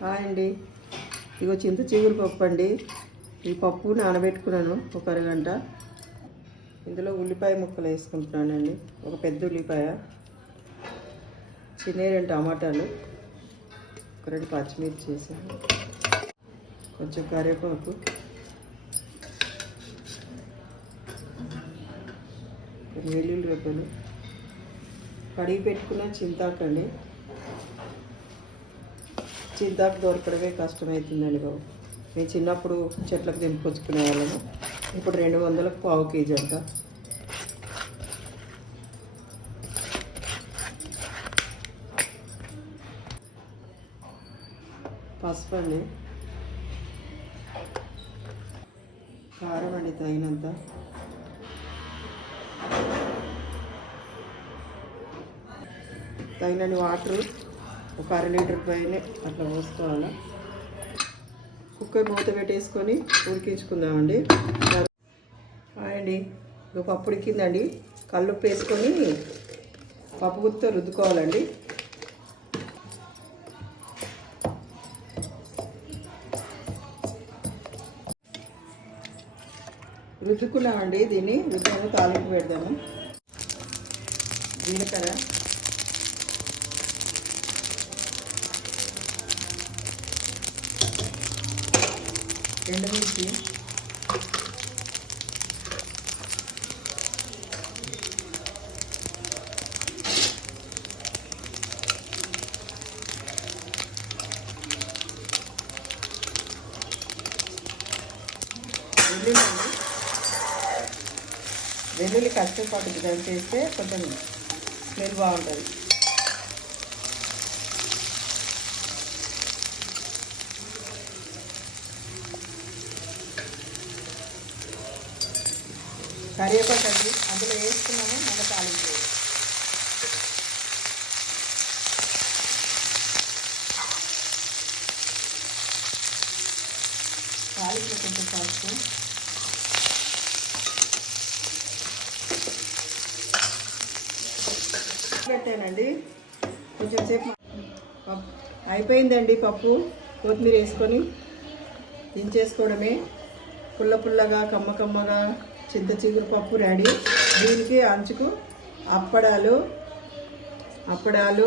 Hi అండి. ఇగో చింత చిగురు పప్పు అండి. ఈ పప్పు నానబెట్టుకున్నాను ఒక అరగంట. ఇందులో ఉల్లిపాయ ముక్కలు వేసుకుంటున్నానండి. ఒక పెద్ద ఉల్లిపాయ చిన్న రెండు టమాటాలు ఒక రెండు పచ్చిమిర్చి వేసాను కొంచెం కరివేపాకు. కొన్ని వెల్లుల్లి రెబ్బలు కడిగి పెట్టుకున్న చింతాకండి. చింతాకు దొరకడమే కష్టమవుతుందండి బాబు. మేము చిన్నప్పుడు చెట్లకు దింపుకొచ్చుకునే వాళ్ళము. ఇప్పుడు రెండు వందలకు పావు కేజీ అంట. పసుపు అండి కారం అండి తగినంత. తగినన్ని వాటర్. ఒక అర లీటర్ పైన అట్లా పోసుకోవాలి. కుక్కర్ మూత పెట్టేసుకొని ఉడికించుకుందామండి. హాయ్ అండి ఇక పప్పు ఉడికిందండి. కల్లుప్పు వేసుకొని పప్పు గుత్తో రుద్దుకోవాలండి. రుద్దుకున్నామండి దీన్ని. రుద్దాము తాలింపు పెడదాము. జీలకర్ర. ఎండుమిర్చి వెల్లుల్లి వెల్లుల్లి కష్టపాటు దంచేస్తే కొంచెం స్మెల్ బాగుంటుంది. కరివేపాకు అండి అందులో వేసుకున్నాము మళ్ళీ తాలింపు తాలింపు కొంచెం పసుపు. పెట్టానండి. కొంచెం సేపు పప్పు అయిపోయిందండి పప్పు. కొత్తిమీర వేసుకొని దించేసుకోవడమే. పుల్ల పుల్లగా కమ్మ కమ్మగా చింత చిగురు పప్పు రెడీ. దీనికి అంచుకు అప్పడాలు అప్పడాలు